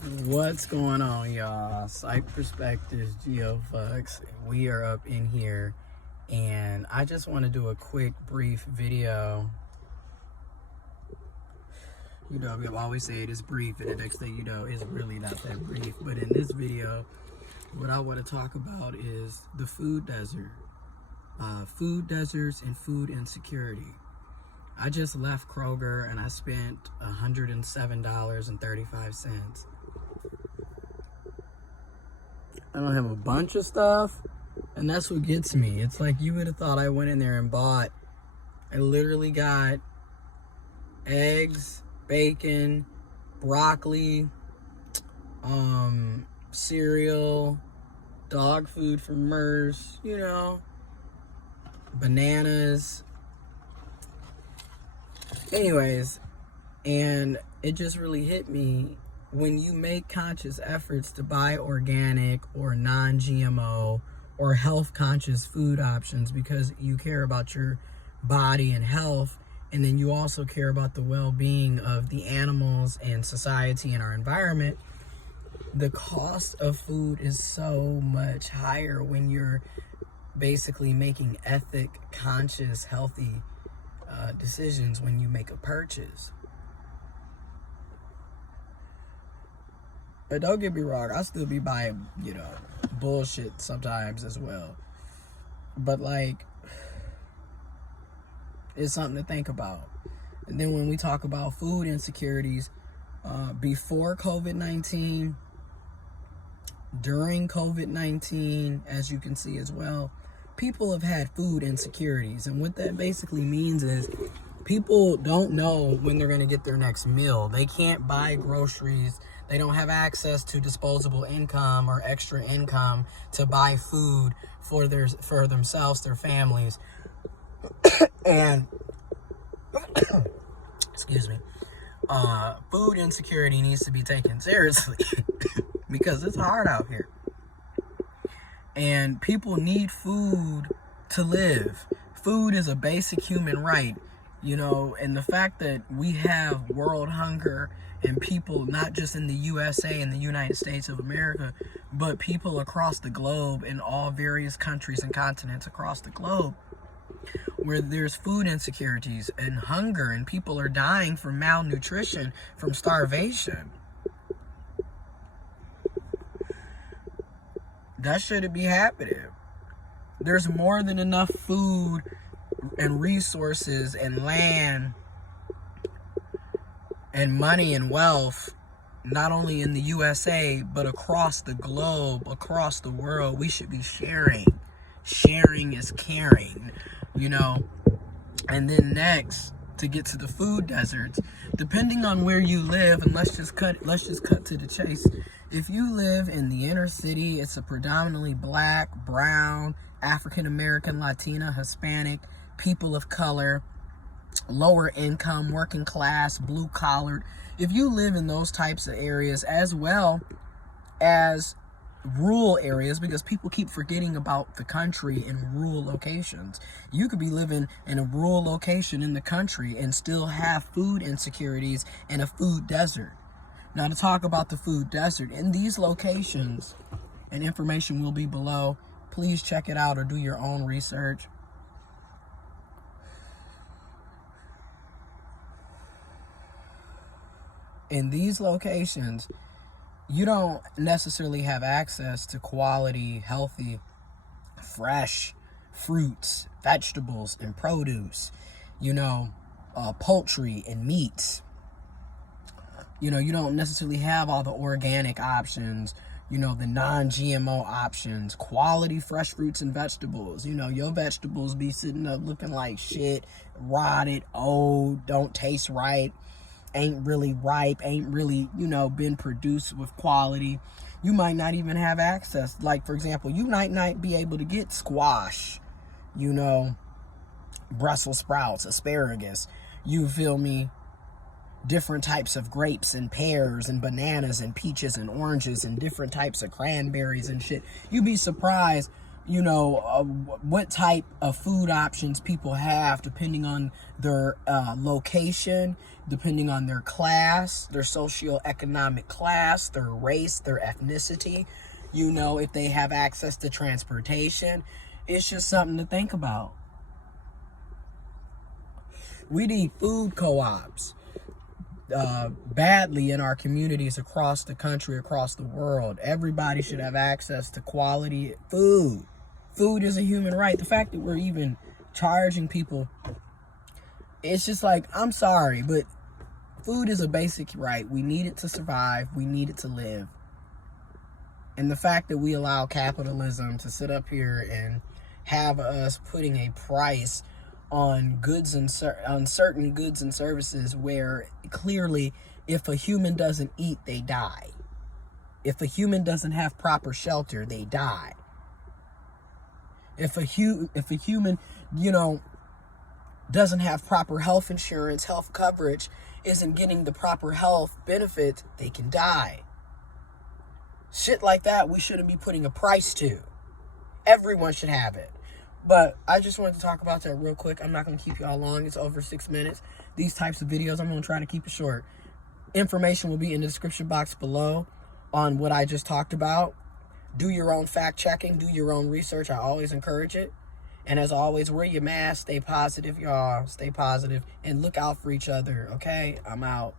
What's going on, y'all? Psych Perspectives, giofvcks. We are up in here, and I just want to do a quick, brief video. You know, we always say it is brief, and the next thing you know, it's really not that brief. But in this video, what I want to talk about is the food desert, food deserts, and food insecurity. I just left Kroger, and I spent $107.35. I don't have a bunch of stuff, and that's what gets me. It's like you would have thought I went in there and bought. I literally got eggs, bacon, broccoli, cereal, dog food from Merce, bananas. Anyways, and it just really hit me. When you make conscious efforts to buy organic or non-GMO or health-conscious food options because you care about your body and health, and then you also care about the well-being of the animals and society and our environment, the cost of food is so much higher when you're basically making conscious, healthy decisions when you make a purchase. But don't get me wrong, I'll still be buying, bullshit sometimes as well. But, it's something to think about. And then when we talk about food insecurities, before COVID-19, during COVID-19, as you can see as well, people have had food insecurities. And what that basically means is people don't know when they're going to get their next meal. They can't buy groceries. They don't have access to disposable income or extra income to buy food for themselves, their families. And excuse me. Food insecurity needs to be taken seriously because it's hard out here. And people need food to live. Food is a basic human right, and the fact that we have world hunger and people not just in the USA and the United States of America, but people across the globe in all various countries and continents across the globe, where there's food insecurities and hunger and people are dying from malnutrition, from starvation. That shouldn't be happening. There's more than enough food and resources and land and money and wealth, not only in the USA, but across the globe, across the world. We should be sharing. Sharing is caring, And then next, to get to the food deserts, depending on where you live, and let's just cut to the chase. If you live in the inner city, it's a predominantly black, brown, African American, Latina, Hispanic, people of color, lower income, working class, blue collared. If you live in those types of areas, as well as rural areas, because people keep forgetting about the country in rural locations. You could be living in a rural location in the country and still have food insecurities in a food desert. Now, to talk about the food desert in these locations, and information will be below, please check it out or do your own research. In these locations, you don't necessarily have access to quality, healthy, fresh fruits, vegetables, and produce, poultry and meats. You don't necessarily have all the organic options, the non-GMO options, quality fresh fruits and vegetables. Your vegetables be sitting up looking like shit, rotted, old, don't taste right, ain't really ripe, ain't really, been produced with quality. You might not even have access. Like, for example, you might not be able to get squash, Brussels sprouts, asparagus, you feel me? Different types of grapes and pears and bananas and peaches and oranges and different types of cranberries and shit. You'd be surprised what type of food options people have depending on their location, depending on their class, their socioeconomic class, their race, their ethnicity, if they have access to transportation. It's just something to think about. We need food co-ops badly in our communities across the country, across the world. Everybody should have access to quality food. Food is a human right. The fact that we're even charging people, it's just like, I'm sorry, but food is a basic right. We need it to survive. We need it to live. And the fact that we allow capitalism to sit up here and have us putting a price on goods and on certain goods and services, where clearly if a human doesn't eat, they die. If a human doesn't have proper shelter, they die. If a human, doesn't have proper health insurance, health coverage, isn't getting the proper health benefits, they can die. Shit like that, we shouldn't be putting a price to. Everyone should have it. But I just wanted to talk about that real quick. I'm not going to keep y'all long. It's over 6 minutes. These types of videos, I'm going to try to keep it short. Information will be in the description box below on what I just talked about. Do your own fact checking. Do your own research. I always encourage it. And as always, wear your mask. Stay positive, y'all. Stay positive. And look out for each other, okay? I'm out.